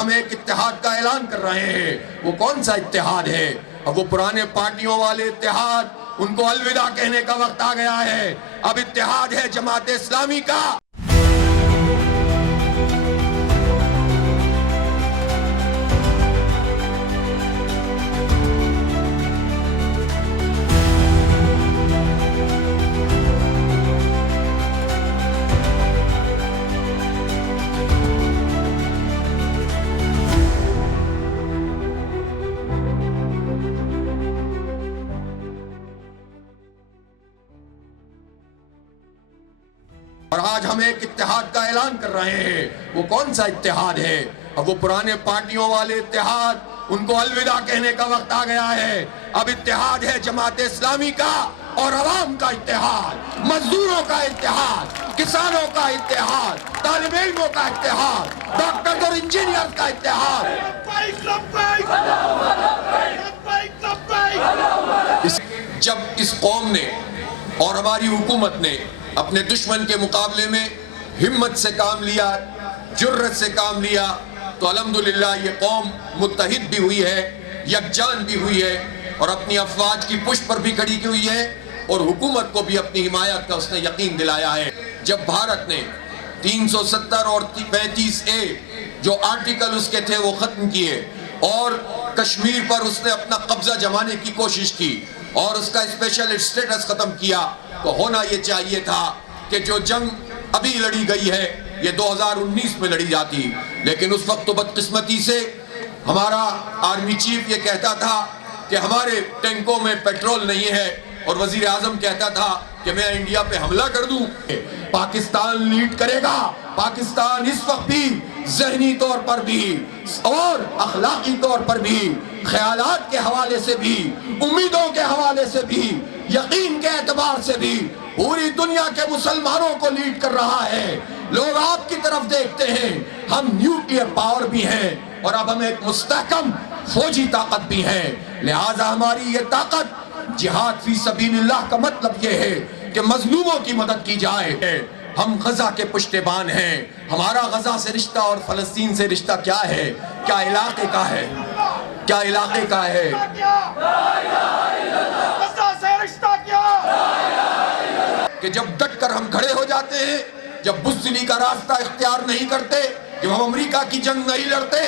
ہم ایک اتحاد کا اعلان کر رہے ہیں۔ وہ کون سا اتحاد ہے؟ اب وہ پرانے پارٹیوں والے اتحاد، ان کو الوداع کہنے کا وقت آ گیا ہے۔ اب اتحاد ہے جماعت اسلامی کا۔ اور آج ہم ایک اتحاد کا اعلان کر رہے ہیں۔ وہ کون سا اتحاد ہے؟ اب وہ پرانے پارٹیوں والے اتحاد، ان کو الوداع کہنے کا وقت آ گیا ہے۔ اب اتحاد ہے جماعت اسلامی کا اور عوام کا اتحاد، مزدوروں کا اتحاد، کسانوں کا اتحاد، طالب علموں کا اتحاد، ڈاکٹر اور انجینئر کا اتحاد۔ جب اس قوم نے اور ہماری حکومت نے اپنے دشمن کے مقابلے میں ہمت سے کام لیا، جرت سے کام لیا، تو الحمدللہ یہ قوم متحد بھی ہوئی ہے، یکجان بھی ہوئی ہے، اور اپنی افواج کی پشت پر بھی کھڑی ہوئی ہے، اور حکومت کو بھی اپنی حمایت کا اس نے یقین دلایا ہے۔ جب بھارت نے 370 اور 35A جو آرٹیکل اس کے تھے وہ ختم کیے، اور کشمیر پر اس نے اپنا قبضہ جمانے کی کوشش کی، اور اس کا اسپیشل اسٹیٹس ختم کیا، تو ہونا یہ چاہیے تھا کہ جو جنگ ابھی لڑی گئی ہے یہ 2019 میں لڑی جاتی، لیکن اس وقت تو بدقسمتی سے ہمارا آرمی چیف یہ کہتا تھا کہ ہمارے ٹینکوں میں پیٹرول نہیں ہے، اور وزیر اعظم کہتا تھا کہ میں انڈیا پہ حملہ کر دوں۔ پاکستان لیڈ کرے گا۔ پاکستان اس وقت بھی ذہنی طور پر بھی اور اخلاقی طور پر بھی، خیالات کے حوالے سے بھی، امیدوں کے حوالے سے بھی، یقین کے اعتبار سے بھی پوری دنیا کے مسلمانوں کو لیڈ کر رہا ہے۔ لوگ آپ کی طرف دیکھتے ہیں۔ ہم نیوکلیئر پاور بھی ہیں، اور اب ہم ایک مستحکم فوجی طاقت بھی ہیں، لہٰذا ہماری یہ طاقت جہاد فی سبیل اللہ کا مطلب یہ ہے کہ مظلوموں کی مدد کی جائے۔ ہم غزہ کے پشتیبان ہیں۔ ہمارا غزہ سے رشتہ اور فلسطین سے رشتہ کیا ہے؟ کیا علاقے کا ہے؟ کیا علاقے کا ہے؟ کہ جب ڈٹ کر ہم کھڑے ہو جاتے ہیں، جب بزدلی کا راستہ اختیار نہیں کرتے، جب ہم امریکہ کی جنگ نہیں لڑتے،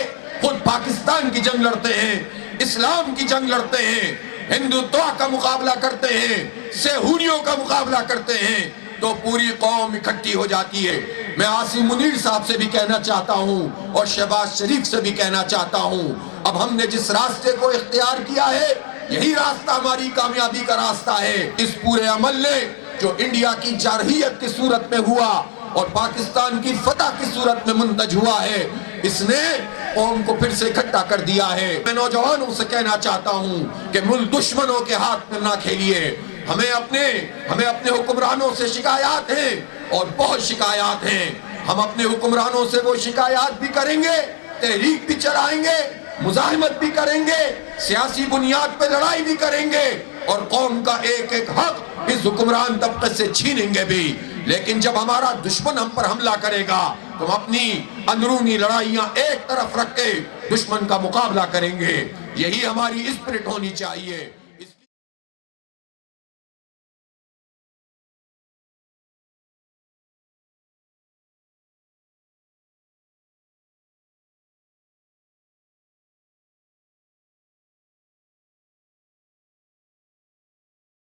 خود پاکستان کی جنگ لڑتے ہیں، اسلام کی جنگ لڑتے ہیں، ہندوتوا کا مقابلہ کرتے ہیں، سیہونیوں کا مقابلہ کرتے ہیں، تو پوری قوم اکٹھی ہو جاتی ہے۔ میں عاصم منیر صاحب سے بھی کہنا چاہتا ہوں، اور شہباز شریف سے بھی کہنا چاہتا ہوں، اب ہم نے جس راستے کو اختیار کیا ہے یہی راستہ ہماری کامیابی کا راستہ ہے۔ اس پورے عمل نے جو انڈیا کی جارحیت کی صورت میں ہوا اور پاکستان کی فتح کی صورت میں منتج ہوا ہے، اس نے قوم کو پھر سے اکٹھا کر دیا ہے۔ میں نوجوانوں سے کہنا چاہتا ہوں کہ ملک دشمنوں کے ہاتھ میں نہ کھیلیے۔ ہمیں اپنے حکمرانوں سے شکایات ہیں، اور بہت شکایات ہیں۔ ہم اپنے حکمرانوں سے وہ شکایات بھی کریں گے، تحریک بھی چلائیں گے، مزاحمت بھی کریں گے، سیاسی بنیاد پہ لڑائی بھی کریں گے، اور قوم کا ایک ایک حق اس حکمران طبقے سے چھینیں گے بھی۔ لیکن جب ہمارا دشمن ہم پر حملہ کرے گا تو ہم اپنی اندرونی لڑائیاں ایک طرف رکھ کے دشمن کا مقابلہ کریں گے۔ یہی ہماری اسپرٹ ہونی چاہیے۔